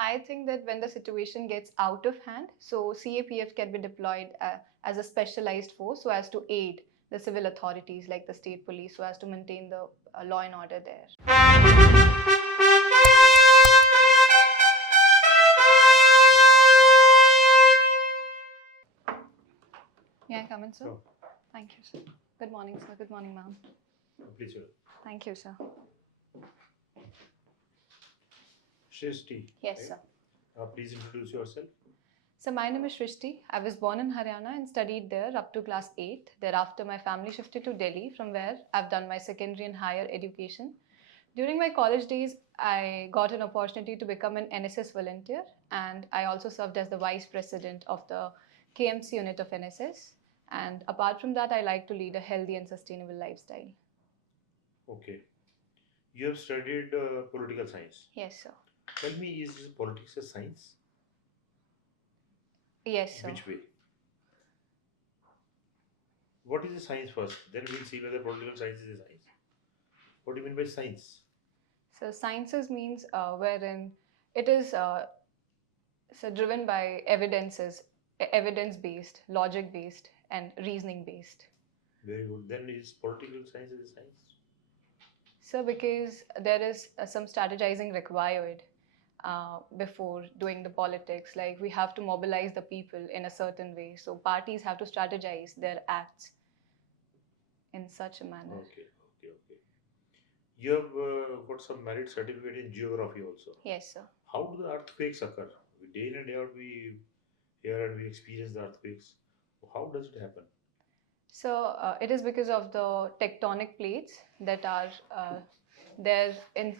I think that when the situation gets out of hand, so CAPF can be deployed as a specialized force so as to aid the civil authorities like the state police so as to maintain the law and order there. May I come in, sir? Sure. Thank you, sir. Good morning, sir. Good morning, ma'am. Please, sir. Thank you, sir. Shrishti. Yes, right? sir. Please introduce yourself. So my name is Shrishti. I was born in Haryana and studied there up to class 8. Thereafter, my family shifted to Delhi, from where I've done my secondary and higher education. During my college days, I got an opportunity to become an NSS volunteer, and I also served as the vice president of the KMC unit of NSS. And apart from that, I like to lead a healthy and sustainable lifestyle. Okay. You have studied political science. Yes, sir. Tell me, is politics a science? Yes, sir. Which way? What is the science first? Then we'll see whether political science is a science. What do you mean by science? So sciences means wherein it is so driven by evidence-based, logic-based, and reasoning-based. Very good. Then is political science is a science? So because there is some strategizing required before doing the politics, like we have to mobilize the people in a certain way. So parties have to strategize their acts in such a manner. Okay. You have got some merit certificate in geography also. Yes, sir. How do the earthquakes occur? Day in and day out we hear and we experience the earthquakes. How does it happen? So it is because of the tectonic plates that are there in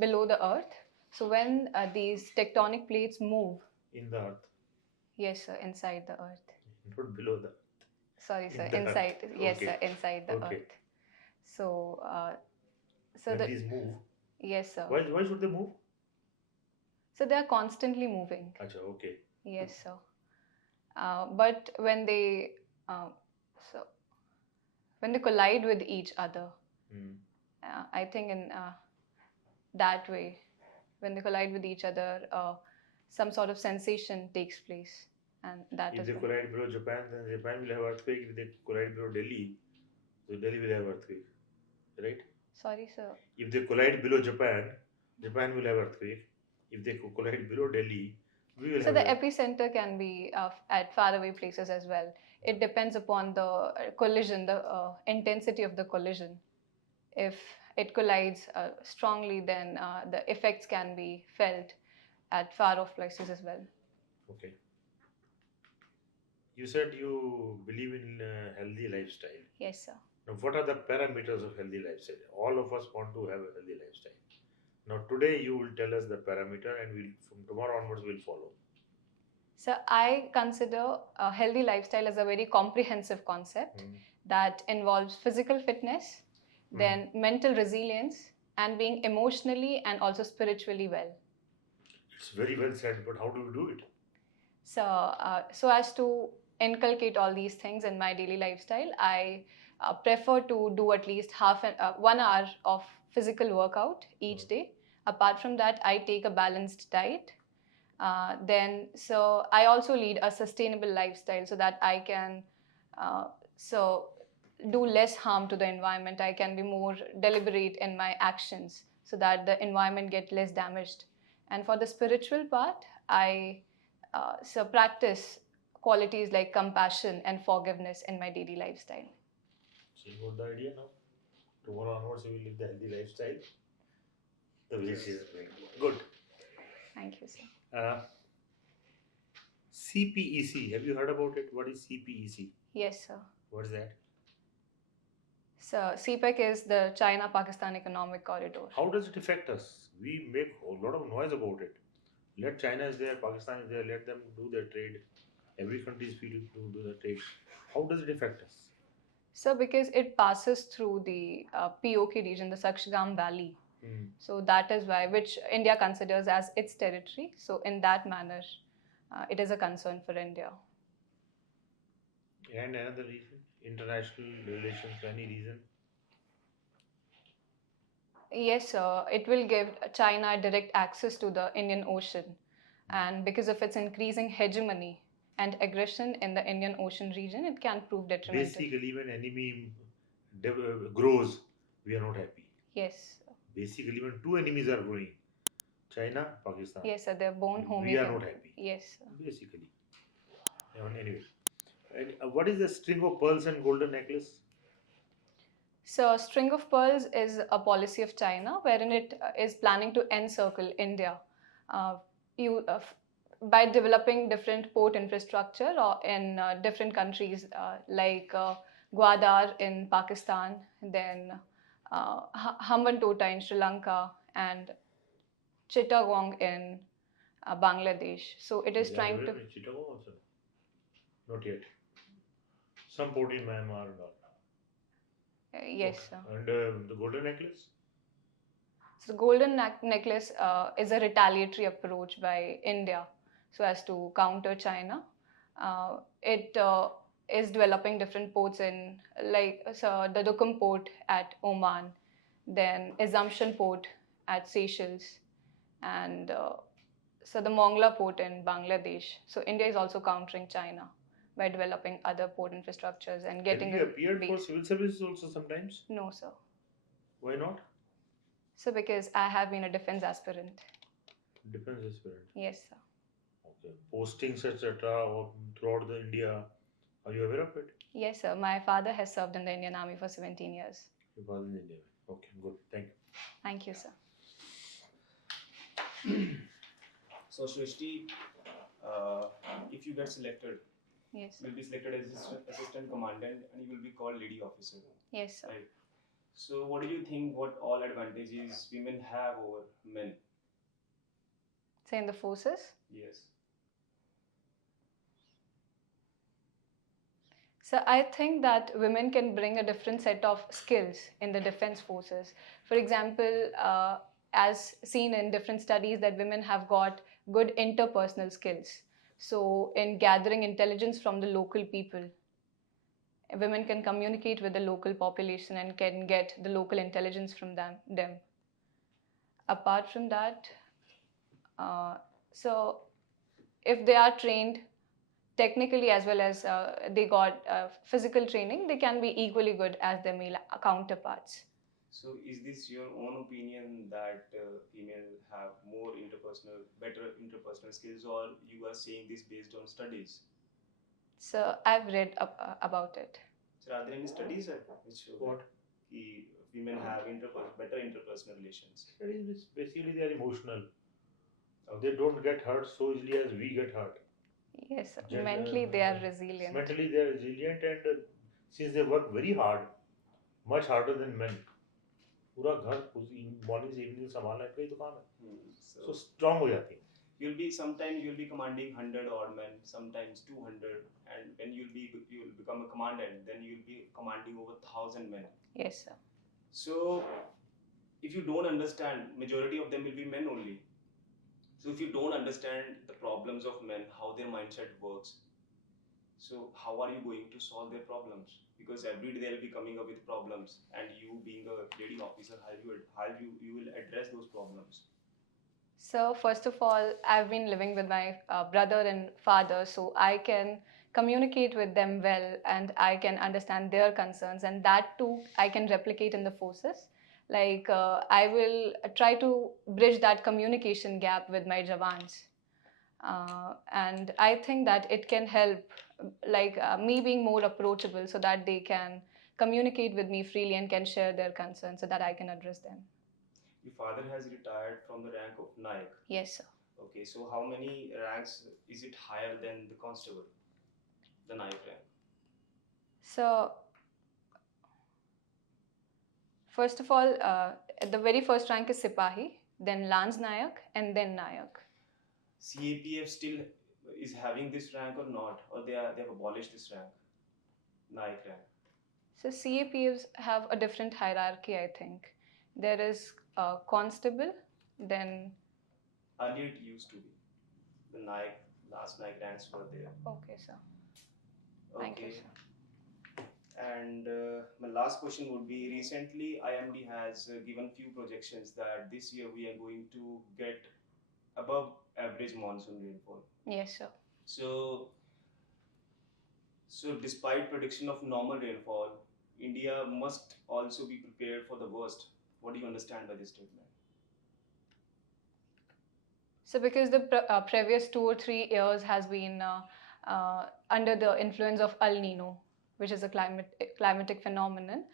below the earth. So when these tectonic plates move, In the earth, yes, sir, inside the earth. not below the. Sorry, sir, In the inside. earth. Yes, Okay. sir, inside the Okay. earth. So, When the these move, yes, sir. why should they move? So they are constantly moving. Acha, okay. Yes, sir. But when they so when they collide with each other, I think in that way, when they collide with each other, some sort of sensation takes place, and that If is they when. collide below Japan, then Japan will have earthquake. If they collide below Delhi, so Delhi will have earthquake, right? Sorry, sir. If they collide below Japan, Japan will have earthquake. If they collide below Delhi, we will So have the earthquake. epicenter can be at faraway places as well. It depends upon the collision, the intensity of the collision. If it collides strongly, then the effects can be felt at far off places as well. Okay. You said you believe in healthy lifestyle. Yes, sir. Now, what are the parameters of healthy lifestyle? All of us want to have a healthy lifestyle. Now, today you will tell us the parameter, and we'll from tomorrow onwards we'll follow. So I consider a healthy lifestyle as a very comprehensive concept that involves physical fitness, then mental resilience, and being emotionally and also spiritually well. It's very well said, but how do you do it? So as to inculcate all these things in my daily lifestyle, I prefer to do at least 1 hour of physical workout each day. Apart from that, I take a balanced diet. So I also lead a sustainable lifestyle so that I can do less harm to the environment. I can be more deliberate in my actions so that the environment gets less damaged. And for the spiritual part, I practice qualities like compassion and forgiveness in my daily lifestyle. So you got the idea now? Tomorrow onwards you will live the healthy lifestyle. The village is going good. Thank you, sir. CPEC, have you heard about it? What is CPEC? Yes, sir. What is that? So CPEC is the China-Pakistan Economic Corridor. How does it affect us? We make a lot of noise about it. Let China is there, Pakistan is there, let them do their trade. Every country is free to do the trade. How does it affect us? So because it passes through the POK region, the Sakshagam Valley. So that is why, which India considers as its territory. So in that manner, it is a concern for India. And another reason, international relations, any reason? Yes, sir. It will give China direct access to the Indian Ocean. And because of its increasing hegemony and aggression in the Indian Ocean region, it can prove detrimental. Basically, when enemy grows, we are not happy. Yes. Basically, when two enemies are growing, China, Pakistan, Yes, sir. They're born home. we You are can. not happy. Yes, sir. Basically, anyway. And, what is the string of pearls and golden necklace? So, String of Pearls is a policy of China wherein it is planning to encircle India. Uh, you, by developing different port infrastructure or in different countries like Gwadar in Pakistan, then Hambantota in Sri Lanka, and Chittagong in Bangladesh. So it is They are trying to. available in Chittagong also? Not yet. Some port in Myanmar and all. Yes, Okay. sir. And the golden necklace? So the golden necklace is a retaliatory approach by India so as to counter China. It is developing different ports in like so the Duqm port at Oman, then Assumption port at Seychelles, and so the Mongla port in Bangladesh. So India is also countering China by developing other port infrastructures and getting Have you a appeared for base. civil services also sometimes? No, sir. Why not? So because I have been a defense aspirant. Defense aspirant. Yes, sir. Okay. Postings, etc., or throughout the India. Are you aware of it? Yes, sir. My father has served in the Indian Army for 17 years. Your father in India. Okay, good. Thank you. Thank you, sir. So Shrishti, if you get selected, Yes, sir. you'll be selected as assistant commandant and you will be called lady officer. Yes, sir. Right. So what do you think? What all advantages women have over men? Say in the forces. Yes. So I think that women can bring a different set of skills in the defense forces. For example, as seen in different studies, that women have got good interpersonal skills. So in gathering intelligence from the local people, women can communicate with the local population and can get the local intelligence from them. Apart from that, so if they are trained technically as well as they got physical training, they can be equally good as their male counterparts. So is this your own opinion that female have more better interpersonal skills, or you are saying this based on studies? So I've read about it. So are there any studies which show What? that women have better interpersonal relations? Studies, basically, they are emotional. They don't get hurt so easily as we get hurt. Yes, mentally they are resilient. Mentally, they are resilient, and since they work very hard, much harder than men. पूरा घर morning से evening संभालना इतना ही तो काम है. So strong हो जाती है. Sometimes you'll be commanding 100 odd men, sometimes 200, and when you'll become a commandant, then you'll be commanding over 1,000 men. Yes, sir. So if you don't understand, majority of them will be men only. So if you don't understand the problems of men, how their mindset works, so how are you going to solve their problems? Because every day they'll be coming up with problems, and you being a lady officer, how you will address those problems? So first of all, I've been living with my brother and father, so I can communicate with them well and I can understand their concerns, and that too I can replicate in the forces. Like I will try to bridge that communication gap with my Jawans. And I think that it can help, like me being more approachable so that they can communicate with me freely and can share their concerns so that I can address them. Your father has retired from the rank of Naik. Yes, sir. Okay, so how many ranks is it higher than the constable, the Naik rank? So, first of all, the very first rank is Sipahi, then Lance Nayak, and then Nayak. CAPF still is having this rank or not, or they have abolished this rank, Naik rank? So CAPFs have a different hierarchy, I think. There is constable, then. Earlier it used to be. The last Naik ranks were there. Okay, sir. Thank you, Okay. sir. And my last question would be, recently IMD has given few projections that this year we are going to get above average monsoon rainfall. Yes, sir. So, so despite prediction of normal rainfall, India must also be prepared for the worst. What do you understand by this statement? So because the previous 2 or 3 years has been under the influence of El Nino, which is a climatic phenomenon,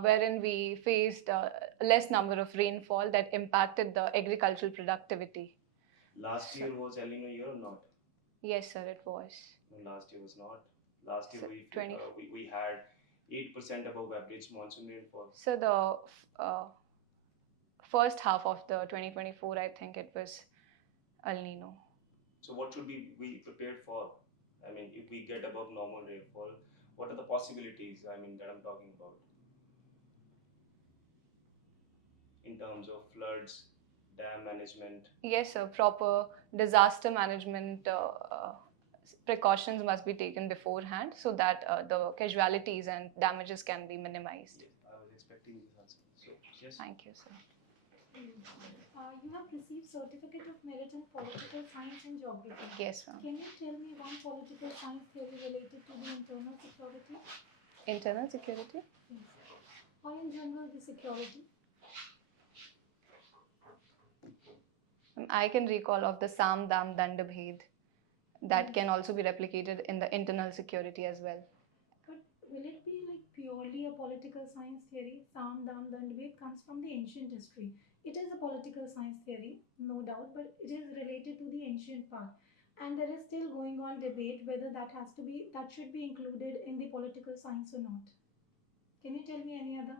wherein we faced less number of rainfall that impacted the agricultural productivity. Last year was El Nino year or not? Yes, sir, it was. No, last year was not. Last year So we had 8% above average monsoon rainfall. So the first half of the 2024, I think it was El Nino. So what should we be prepared for? I mean, if we get above normal rainfall, what are the possibilities? I mean, that I'm talking about in terms of floods, dam management. Yes, sir. Proper disaster management precautions must be taken beforehand so that the casualties and damages can be minimized. Yes, I was expecting this answer. So, yes. Thank you, sir. You have received Certificate of Merit in Political Science and Geography. Yes, ma'am. Can you tell me one political science theory related to the internal security? Internal security? Yes. Or in general, the security? I can recall of the Sam Dam Dandabhed that can also be replicated in the internal security as well. But will it be like purely a political science theory? Sam Dam Dandabhed comes from the ancient history. It is a political science theory, no doubt, but it is related to the ancient part. And there is still going on debate whether that should be included in the political science or not. Can you tell me any other?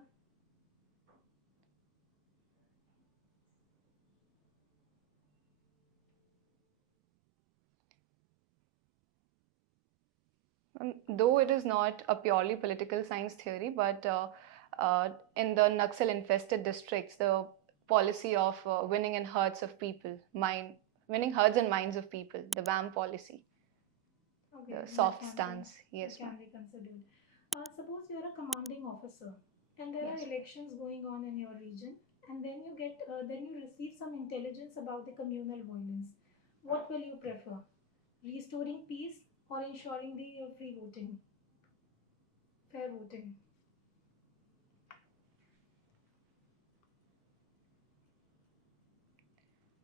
Though it is not a purely political science theory, but in the Naxal infested districts, the policy of winning in herds of people, winning herds and minds of people, the WAM policy, Okay, the that soft can be- stance. Yes, that ma'am. can be considered. Suppose you are a commanding officer and there are Yes. elections going on in your region, and then you receive some intelligence about the communal violence. What will you prefer? Restoring peace or ensuring the free voting, fair voting?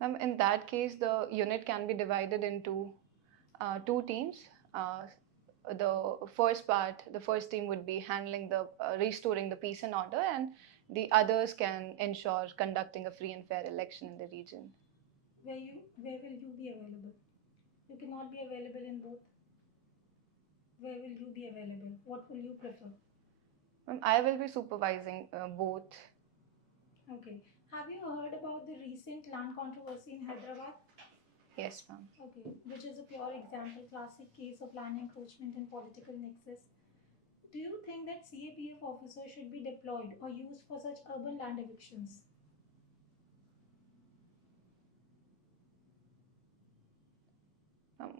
In that case, the unit can be divided into two teams. The first team would be handling the restoring the peace and order, and the others can ensure conducting a free and fair election in the region. Where will you be available? You cannot be available in both. Where will you be available? What will you prefer? I will be supervising both. Okay. Have you heard about the recent land controversy in Hyderabad? Yes, ma'am. Okay, which is a pure example, classic case of land encroachment and political nexus. Do you think that CAPF officers should be deployed or used for such urban land evictions?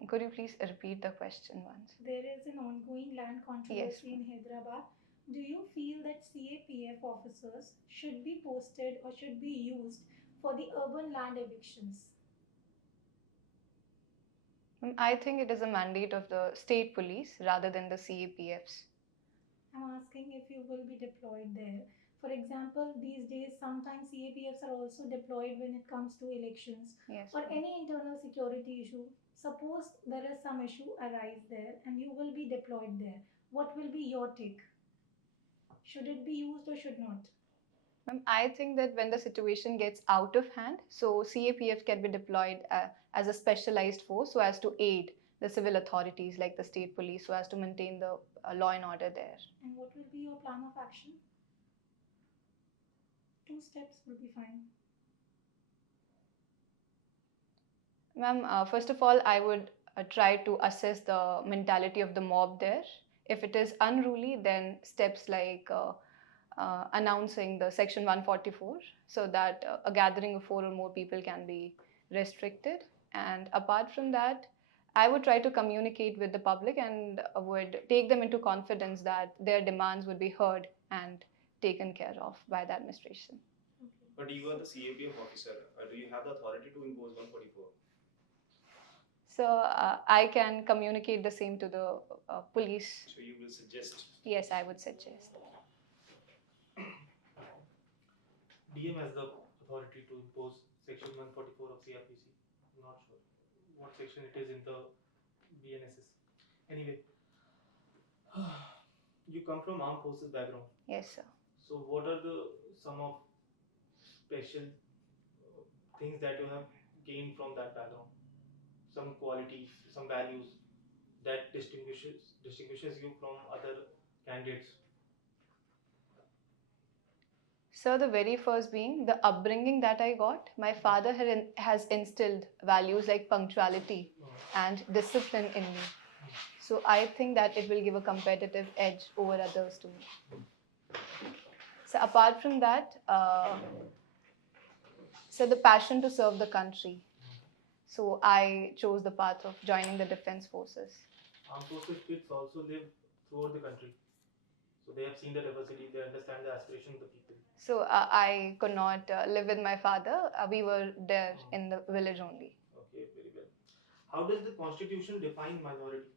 Could you please repeat the question once? There is an ongoing land controversy in Hyderabad. Do you feel that CAPF officers should be posted or should be used for the urban land evictions? I think it is a mandate of the state police rather than the CAPFs. I'm asking if you will be deployed there. For example, these days sometimes CAPFs are also deployed when it comes to elections Yes. or any internal security issue. Suppose there is some issue arise there and you will be deployed there. What will be your take? Should it be used or should not? I think that when the situation gets out of hand, so CAPF can be deployed as a specialized force so as to aid the civil authorities like the state police so as to maintain the law and order there. And what will be your plan of action? 2 steps will be fine. Ma'am, first of all, I would try to assess the mentality of the mob there. If it is unruly, then steps like announcing the section 144 so that a gathering of 4 or more people can be restricted. And apart from that, I would try to communicate with the public and would take them into confidence that their demands would be heard and taken care of by the administration. But you are the CAPF officer. Do you have the authority to impose 144? So I can communicate the same to the police. So you will suggest. Yes, I would suggest. DM has the authority to impose section 144 of CRPC. I'm not sure what section it is in the BNSS. Anyway, you come from armed forces background. Yes, sir. So what are some of special things that you have gained from that background? Some qualities, some values that distinguishes you from other candidates. So the very first being the upbringing that I got. My father has instilled values like punctuality and discipline in me. So I think that it will give a competitive edge over others to me. So apart from that, so the passion to serve the country. So I chose the path of joining the defense forces. Armed forces kids also live throughout the country. So they have seen the diversity, they understand the aspirations of the people. So I could not live with my father. We were there in the village only. Okay, very well. How does the constitution define minority?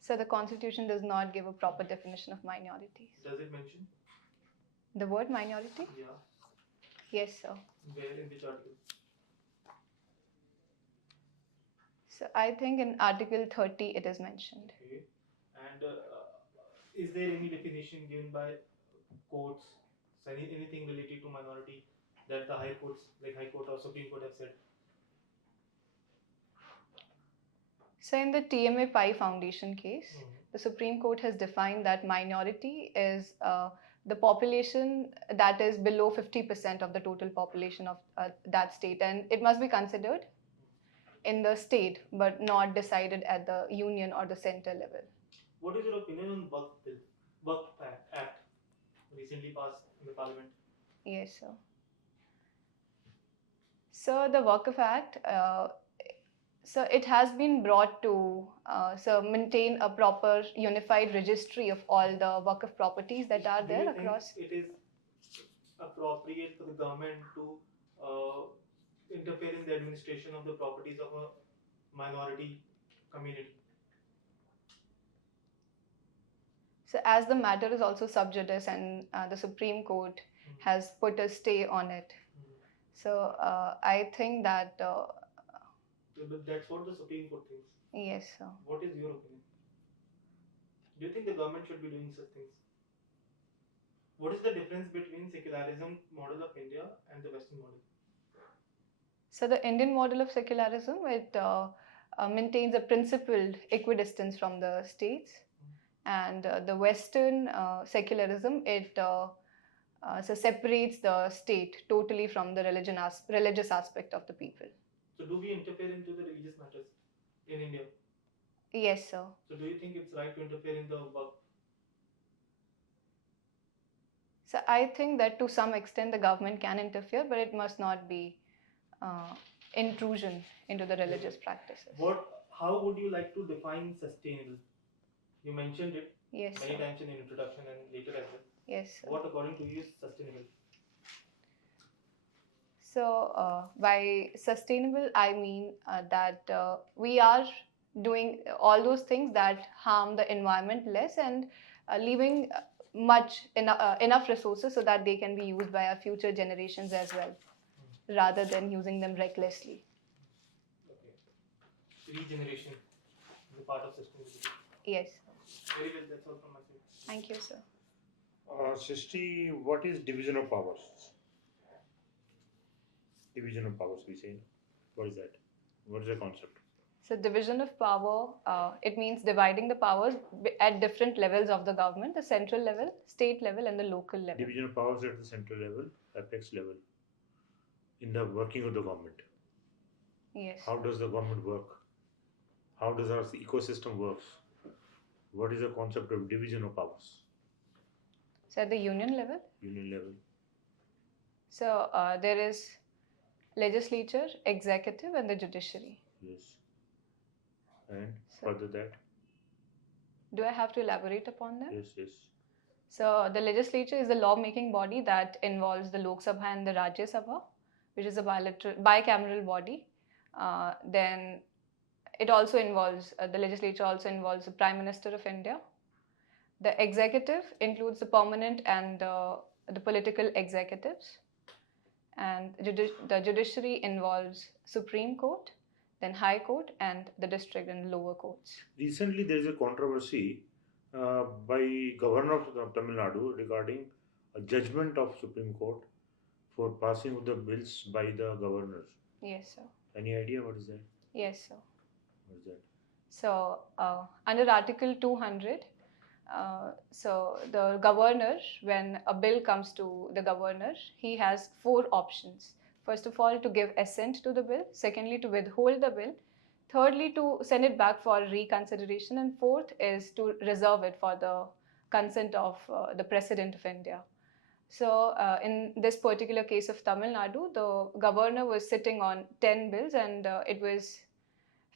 So the constitution does not give a proper definition of minorities. Does it mention? The word minority? Yeah. Yes, sir. Where in which article? So I think in Article 30 it is mentioned. Okay. And is there any definition given by courts, anything related to minority that the high courts, like High Court or Supreme Court have said? So in the TMA Pai Foundation case, the Supreme Court has defined that minority is the population that is below 50% of the total population of that state, and it must be considered in the state but not decided at the union or the center level. What is your opinion on Waqf Act recently passed in the parliament? Yes, sir. So the Waqf Act, so it has been brought to maintain a proper unified registry of all the Waqf properties that are there across. Do you think it is appropriate for the government to interfere in the administration of the properties of a minority community? So as the matter is also sub judice and the Supreme Court has put a stay on it. So I think that... But that's what the Supreme Court thinks. Yes, sir. What is your opinion? Do you think the government should be doing such things? What is the difference between secularism model of India and the Western model? So the Indian model of secularism, it maintains a principled equidistance from the states, and the Western secularism, it so separates the state totally from the religious aspect of the people. So do we interfere into the religious matters in India? Yes, sir. So do you think it's right to interfere in the work? So I think that to some extent the government can interfere, but it must not be intrusion into the religious practices. How would you like to define sustainable? You mentioned it Yes, many sir. times in introduction and later as well. Yes, sir. What according to you is sustainable? So by sustainable, I mean that we are doing all those things that harm the environment less and leaving enough resources so that they can be used by our future generations as well, rather than using them recklessly. Okay. Regeneration is a part of sustainability. Yes. Very well, that's all from my side. Thank you, sir. Shrishti, what is division of powers? Division of powers, we say. What is that? What is the concept? So division of power, it means dividing the powers at different levels of the government, the central level, state level and the local level. Division of powers at the central level, apex level, in the working of the government. Yes. How does the government work? How does our ecosystem work? What is the concept of division of powers? So at the union level? Union level. So there is legislature, executive and the judiciary. Yes. And So- further that, Do I have to elaborate upon them? yes, yes. So the legislature is the law-making body that involves the Lok Sabha and the Rajya Sabha, which is a bicameral body. Then it also involves the legislature also involves the Prime Minister of India. The executive includes the permanent and the political executives, and the judiciary involves Supreme Court, then High Court, and the district and lower courts. Recently, there is a controversy by Governor of Tamil Nadu regarding a judgment of Supreme Court for passing of the bills by the governors. Yes, sir. Any idea what is that? Yes, sir. What is that? So, under Article 200, so the governor, when a bill comes to the governor, he has 4 options. First of all, to give assent to the bill. Secondly, to withhold the bill. Thirdly, to send it back for reconsideration. And fourth is to reserve it for the consent of the President of India. So, in this particular case of Tamil Nadu, the governor was sitting on 10 bills and it was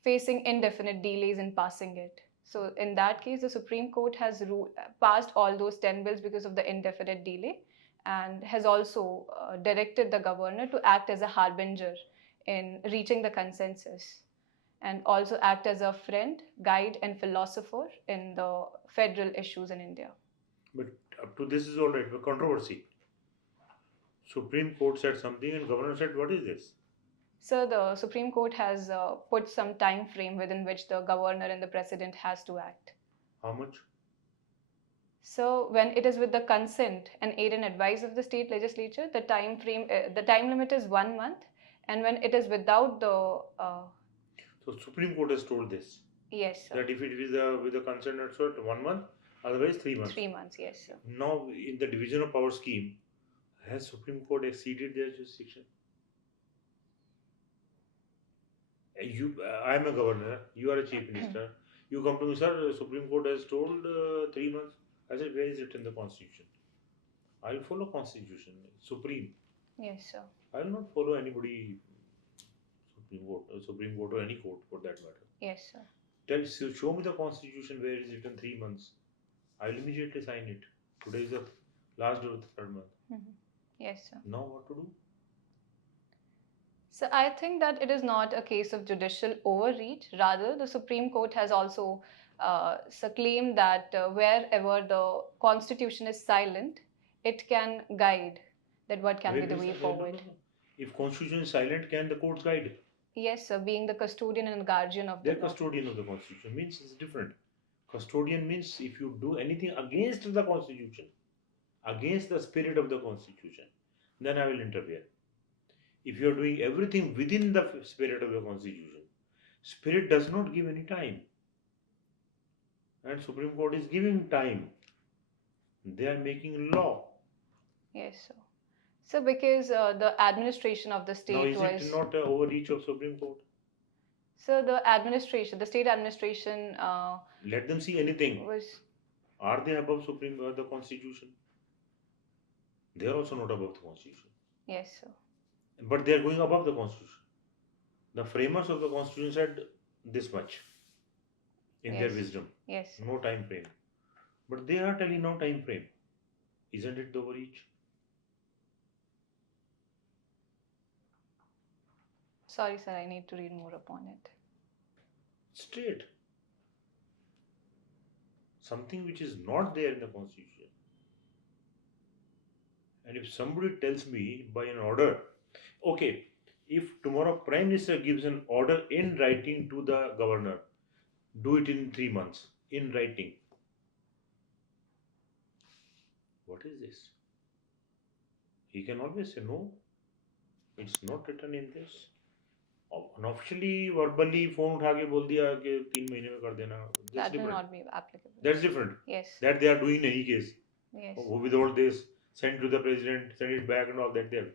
facing indefinite delays in passing it. So in that case, the Supreme Court has passed all those 10 bills because of the indefinite delay, and has also directed the governor to act as a harbinger in reaching the consensus, and also act as a friend, guide, and philosopher in the federal issues in India. But up to this is all right, but controversy. Supreme Court said something and governor said, what is this? So the Supreme Court has put some time frame within which the governor and the president has to act. How much? So when it is with the consent and aid and advice of the state legislature, the time frame, the time limit is 1 month, and when it is without the So Supreme Court has told this, yes, sir. that if it is with the consent and so 1 month, otherwise 3 months. 3 months, yes, sir. Now in the division of power scheme, has Supreme Court exceeded their jurisdiction? I am a governor, you are a chief minister. You come to me, sir, Supreme Court has told 3 months. I said, where is it in the constitution? I will follow constitution, supreme. Yes, sir. I will not follow anybody, Supreme Court or any court for that matter. Yes, sir. Show me the constitution where is it in 3 months. I will immediately sign it. Today is the last day of the 3rd month. Yes, sir. Now what to do? So I think that it is not a case of judicial overreach. Rather, the Supreme Court has also claimed that wherever the constitution is silent, it can guide that what can be the way forward. No. If constitution is silent, can the courts guide? Yes, sir. Being the custodian and guardian of They're the law. custodian of the constitution means it's different. Custodian means if you do anything against the constitution, against the spirit of the constitution, then I will interfere. If you are doing everything within the spirit of the constitution, spirit does not give any time. And Supreme Court is giving time. They are making law. Yes, sir. So because the administration of the state Now is was... it not an overreach of Supreme Court? So the administration, the state administration Let them see anything. was... Are they above the constitution? They are also not above the constitution. Yes, sir. But they are going above the constitution. The framers of the constitution said this much in their Yes. wisdom. Yes. No time frame. But they are telling no time frame. Isn't it the overreach? Sorry, sir, I need to read more upon it. Straight. Something which is not there in the constitution. And if somebody tells me by an order, okay, if tomorrow Prime Minister gives an order in writing to the governor, do it in 3 months, in writing. What is this? He can always say no. It's not written in this. Unofficially, verbally, phone उठा के बोल दिया कि 3 महीने में कर देना. That's That will different. not be applicable. That's different. Yes. That they are doing in any case. Yes. Who withhold this, send to the president, send it back and all that. They're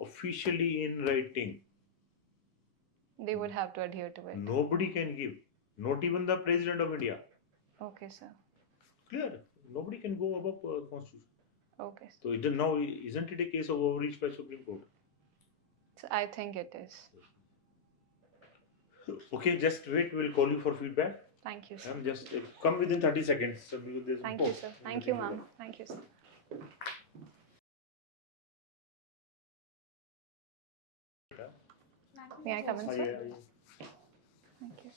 officially in writing. They would have to adhere to it. Nobody can give. Not even the president of India. Okay, sir. Clear. Nobody can go above constitution. Okay. So now, isn't it a case of overreach by Supreme Court? So I think it is. Okay, just wait. We'll call you for feedback. Thank you, sir. Just come within 30 seconds. So there's Thank you, sir. Thank you, ma'am. Thank you, sir. May I come in, sir? Thank you.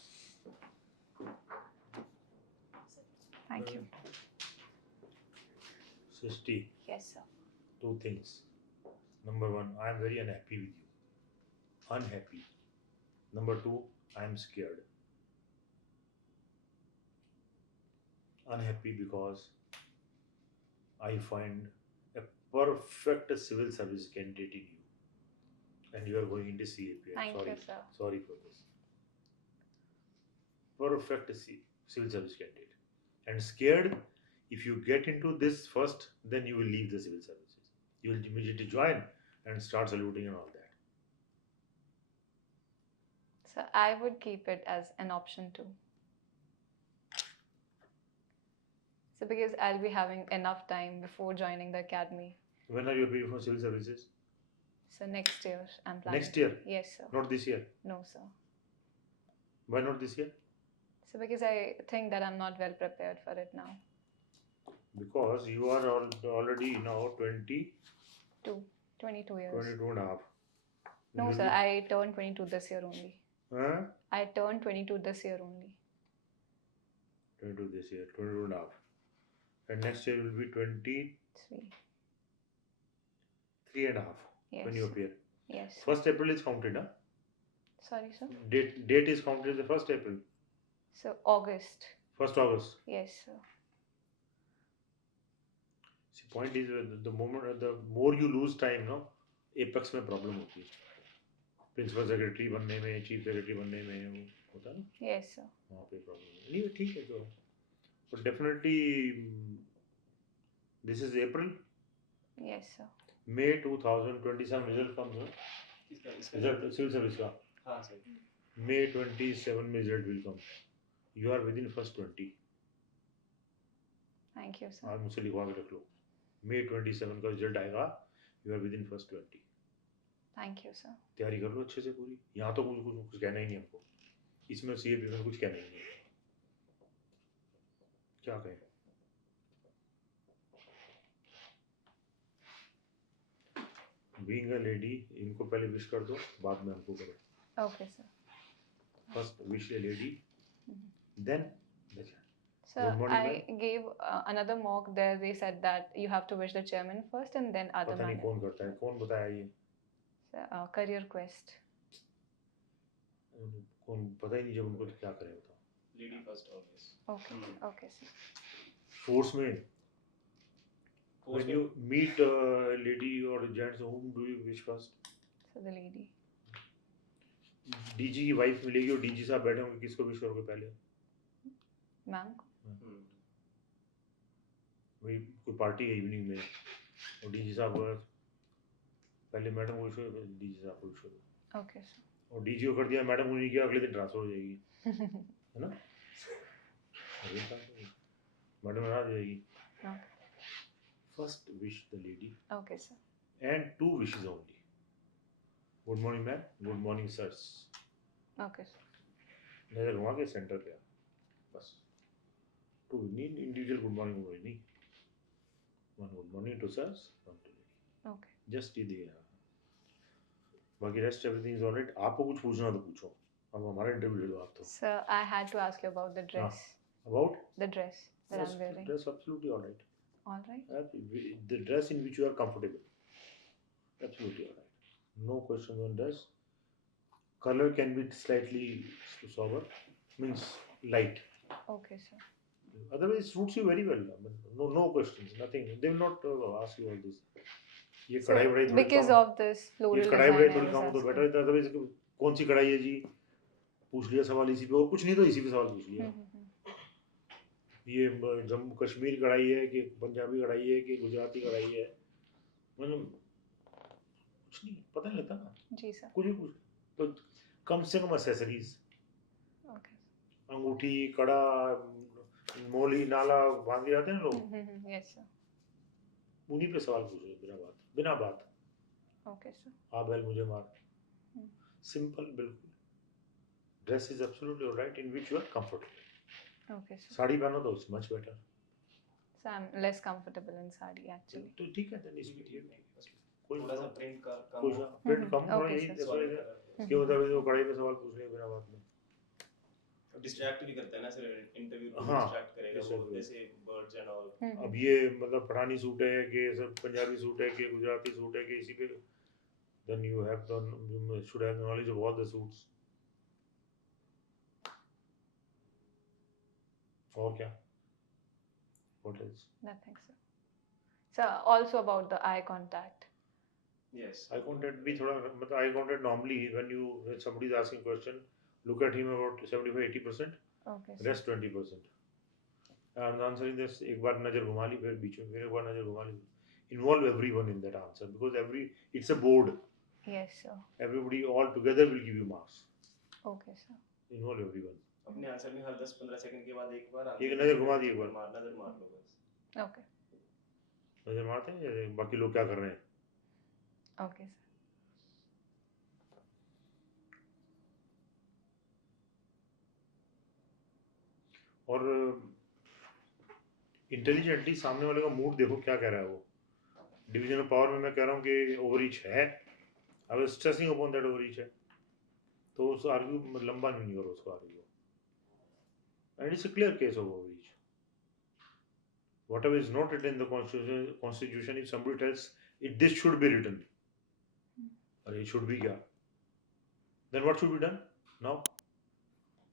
Thank you. Shrishti, Yes, sir. two things. Number one, I am very unhappy with you. Unhappy. Number two, I am scared. Unhappy because I find a perfect civil service candidate in you. And you are going into CAPF. Thank Sorry. you, sir. Sorry for this. Perfect civil service candidate. And scared, if you get into this first, then you will leave the civil services. You will immediately join and start saluting and all that. So I would keep it as an option too. So because I'll be having enough time before joining the academy. When are you appearing for civil services? So next year I'm planning. Next year? Yes, sir. Not this year. No, sir. Why not this year? So because I think that I'm not well prepared for it now. Because you are already now 22 22 years. and a half. No, You sir. will I turned 22 this year only. Huh? I turned 22 this year only. 22 this year, 22 and a half. And next year will be 23 3. and a half Yes. when you appear. Yes. 1st April is counted, huh? Sorry, sir. Date is counted the 1st April. So August. 1st August. Yes, sir. See, point is the more you lose time, no, apex में problem होती है. Principal secretary बनने में, chief secretary बनने में वो होता है ना. Yes, sir. वहाँ पे problem है. नहीं ठीक है तो. But definitely this is April. Yes, sir. May 2027 result comes, no? Result civil service का. हाँ सर. May 27 में result will come. You are within first 20. Thank you, sir. आज मुझसे लिखवा के रख लो. May 27 का रिजल्ट आएगा. You are within first 20. Thank you, sir. तैयारी कर लो अच्छे से पूरी. यहाँ तो कुछ कहना ही नहीं हमको. इसमें CAPF में कुछ कहना ही नहीं. क्या कहें? Being a lady, इनको पहले विश कर दो, बाद में हमको करो. Okay, sir. First wish a lady, then the child. Sir, Good morning, I gave another mock there. They said that you have to wish the chairman first and then other पता नहीं man. कौन करता है, कौन बताया ये? Sir, career quest. कौन पता ही नहीं जब उनको क्या करें बताओ. Lady first always. Okay, okay, sir. Force में when you meet a lady or gents, whom do you wish first? So the lady. DG की वाइफ मिलेगी और DG साहब बैठे होंगे, किसको विश करोगे पहले? Ma'am. वही कोई पार्टी है इवनिंग में और DG साहब पहले मैडम को विश करो, DG साहब को विश करो. Okay, sir. और DG को कर दिया मैडम को नहीं किया, अगले दिन ट्रांसफर हो जाएगी, है ना? मैडम नाराज हो जाएगी. Okay. First wish the lady Okay, sir. and 2 wishes only. Good morning ma'am, good morning sirs. Okay, sir. नजर घुमा के सेंटर पे बस. 2 नहीं इंडिविजुअल गुड मॉर्निंग बोले नहीं. 1 good morning to sirs, 1 to lady. Okay. Just ये दिया. बाकी रेस्ट एवरीथिंग इज ऑलराइट. आपको कुछ पूछना तो पूछो. अब हमारा इंटरव्यू ले लो आप तो. Sir, I had to ask you about the dress. About The dress that I'm wearing. dress absolutely alright. All right. The dress in which you are comfortable. Absolutely alright. No questions on dress. Color can be slightly sober, means light. Okay, sir. Otherwise, it suits you very well. I mean, no questions, nothing. They will not ask you all this. ये So, कढ़ाई वढ़ाई थोड़ी because काम- of this floral ये design, कढ़ाई वढ़ाई I थोड़ी was काम तो asking. बेटर है. Otherwise, कौन सी कढ़ाई है जी? पूछ लिया सवाल इसी पे, और कुछ नहीं तो इसी पे सवाल पूछ लिया. ये जम्मू कश्मीर कढ़ाई है कि पंजाबी कढ़ाई है कि गुजराती कढ़ाई है, मतलब कुछ नहीं पता नहीं लगता ना. जी सर. कुछ भी पूछ तो कम से कम एक्सेसरीज, Okay. अंगूठी, कड़ा, मोली, नाला बांध के जाते हैं लोग, Yes, sir. उन्हीं पे सवाल पूछो बिना बात. Okay, sir. हाँ बैल मुझे मार. हम्म. सिंपल बिल्कुल. Dress is absolutely all right in which you are comfortable. Okay, sir. Sari पहनो तो it's much better. So I'm less comfortable in sari actually. तो ठीक है then इसमें ये कोई थोड़ा सा प्रिंट का कम कोई हो, प्रिंट कम थोड़ा Okay, यही sir. that's why सॉलिड क्या कलर होता है वो कढ़ाई पे सवाल पूछ रहे हैं बिना बात में. डिस्ट्रैक्ट भी करता है ना सर, इंटरव्यू को हाँ, डिस्ट्रैक्ट करेगा वो, distract जैसे बर्ड्स एंड ऑल. अब ये मतलब पठानी सूट है कि सब पंजाबी सूट है कि गुजराती सूट है कि इसी पे then you have done you should have knowledge of all the suits. और क्या? What else? Nothing, sir. So also about the eye contact. Yes. Eye contact भी थोड़ा मतलब eye contact normally when somebody is asking question, look at him about 75-80%, Okay, sir. rest 20%. And answering this, एक बार नजर घुमा ली फिर बीच में फिर एक बार नजर घुमा ली. Involve everyone in that answer because it's a board. Yes, sir. Everybody all together will give you marks. Okay, sir. Involve everyone. अपने आंसर में हर 10-15 सेकंड के बाद एक बार एक नजर घुमा दी एक बार. नजर मार लो बस. Okay. नजर मारते हैं या बाकी लोग क्या कर रहे हैं. Okay, sir. और इंटेलिजेंटली सामने वाले का मूड देखो क्या कह रहा है वो. डिवीजन ऑफ पावर में मैं कह रहा हूँ कि ओवररीच है. I was stressing upon that overreach है. तो उस आर्ग्यू लंबा नहीं करो उसको argue. And it's a clear case of overreach. Whatever is not written in the constitution, if somebody tells it this should be written, or it should be क्या, then what should be done now?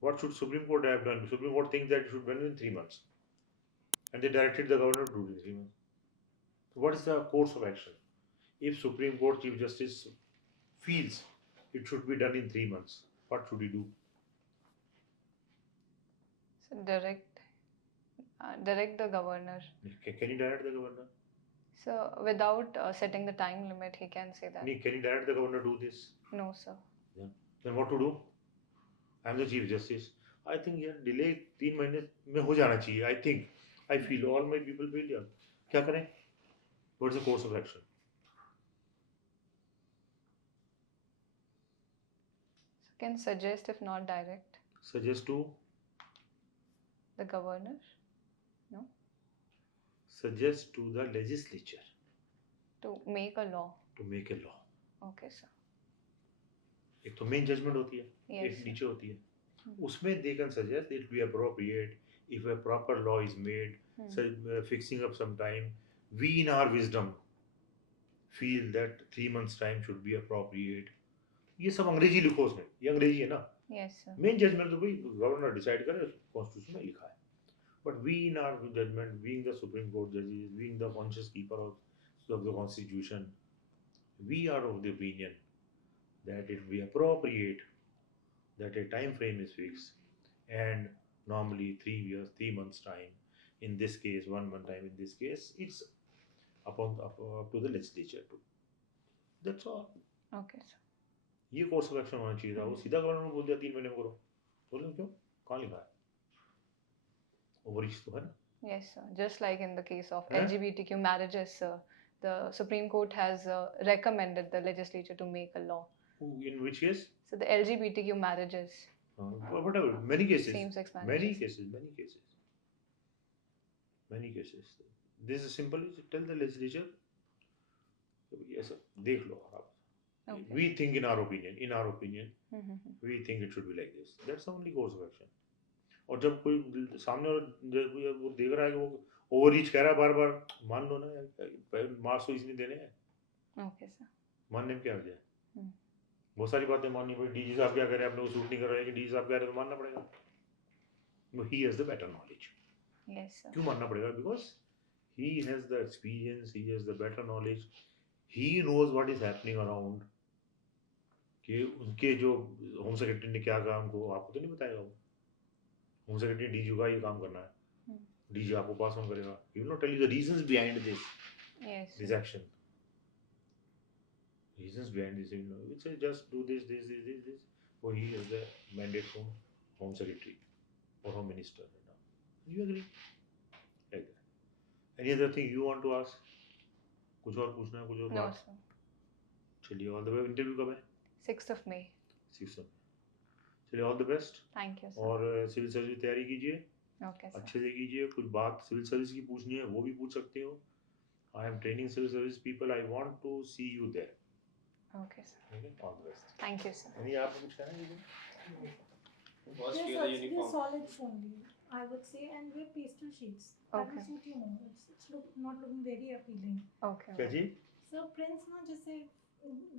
What should Supreme Court have done? Supreme Court thinks that it should be done in 3 months, and they directed the governor to do it in 3 months. So what is the course of action? If Supreme Court Chief Justice feels it should be done in 3 months, what should he do? So direct the governor. Can he direct the governor? So without setting the time limit, he can say that. Can he direct the governor to do this? No, sir. Then what to do? I am the Chief Justice. I think यार delay 3 महीने में हो जाना चाहिए. I think, I feel, all my people feel यार क्या करें? What's the course of action? So can suggest if not direct Suggest to the governor. suggest to the legislature To make a law. to make a law. Okay, sir. एक तो main judgement होती है, Yes, एक sir. नीचे होती है. उसमें they can suggest it will be appropriate if a proper law is made, fixing up some time. We in our wisdom feel that 3 months time should be appropriate. ये सब अंग्रेजी लिखो उसमें, ये अंग्रेजी है ना. Yes, sir. मेन जजमेंट तो भाई गवर्नर डिसाइड करे, कॉन्स्टिट्यूशन में लिखा है. But we in our judgment, being the Supreme Court judges, being the conscious keeper of the Constitution, we are of the opinion that it will be appropriate that a time frame is fixed, and normally 3 years, 3 months time. In this case, 1 month time. In this case, it's up to the legislature too. That's all. Okay, sir. ये course of action होना चाहिए था. वो सीधा governor को बोल दिया 3 महीने में करो. बोलो क्यों? कहाँ लिखा है? ओवररीच तो है ना. Yes, sir. Just like in the case of Yeah. LGBTQ marriages, sir, the Supreme Court has recommended the legislature to make a law. In which case? So the LGBTQ marriages, Whatever. Many cases. same-sex Many marriages. cases. Many cases. Many cases. This is simple. Tell the legislature. Yes, sir. देख लो आप. Okay. We think in our opinion, Mhm. we think it should be like this. That's the only course of action. और जब कोई सामने वो देख रहा है कि वो ओवररीच कह रहा है बार बार, मान लो ना यार, मार्क्स तो इसलिए देने हैं. Okay, sir. मानने में क्या हो जाए. हम्म. बहुत सारी बातें माननी पड़ी. डीजी साहब क्या कह रहे हैं, आपने वो सूट नहीं कर रहे हैं कि डीजी साहब कह रहे हैं तो मानना पड़ेगा. He has the better knowledge. Yes, sir. क्यों मानना पड़ेगा? Because he has the experience, he has the better knowledge, he knows what is happening around. कि उनके जो होम सेक्रेटरी ने क्या कहा उनको, आपको तो नहीं बताएगा वो. होम सेक्रेटरी डीजी का ये काम करना है, डीजी आपको पास ऑन करेगा. He will not tell you the reasons behind this Yes, this sir. action. Reasons behind this, you know, it's just do this. Well, he has the mandate from Home Secretary or Home Minister. You agree? Like that. Any other thing you want to ask? कुछ और पूछना है, कुछ और No, बात? sir. चलिए, all the way. Interview कब है? 6th of May. 6 of May. चलिए all the best. Thank you, sir. और सिविल सर्विस की तैयारी कीजिए, Okay, sir. अच्छे से कीजिए। कुछ बात सिविल सर्विस की पूछनी है वो भी पूछ सकते हो। I am training civil service people, I want to see you there. Okay, sir. All the best. Thank you, sir. नहीं आपको कुछ कहना है? First They're, wear the they're uniform. solids only, I would say, and we're pastel shades. That Okay. will suit you more. Not looking very appealing. Okay. क्या जी? So Prince ना जैसे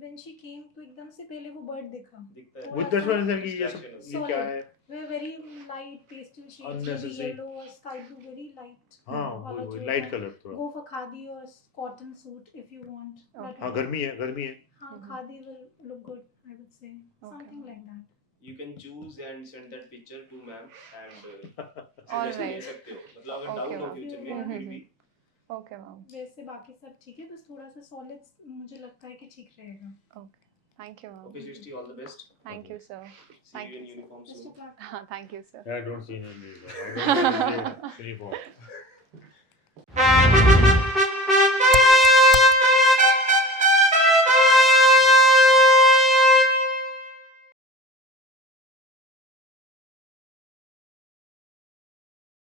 when she came तो एकदम से पहले वो bird देखा. दिखता है। विद दैट वन की ये सब Distraction ये क्या है? We're very light pastel shades, maybe Unnecessary. yellow or sky blue, very light. हाँ वाला वो जो लाइट है. कलर थोड़ा। Go for khadi or cotton suit if you want. Okay. That हाँ would- गर्मी है, गर्मी है। हाँ, Mhm. khadi will look good, I would say. Something like that. You can choose and send that picture to ma'am and All suggestion right. ले सकते हो। मतलब अगर Okay, doubt हो ma'am. future में Mhm. फिर भी Okay, ma'am. वैसे बाकी सब ठीक है, बस थोड़ा सा solids मुझे लगता है कि ठीक रहेगा. Okay. Thank you, ma'am. Okay, Shrishti, all the best. Thank you, sir. See Thank you in you, sir. uniform Mr. soon. Clark. Thank you, sir. I don't see any uniform.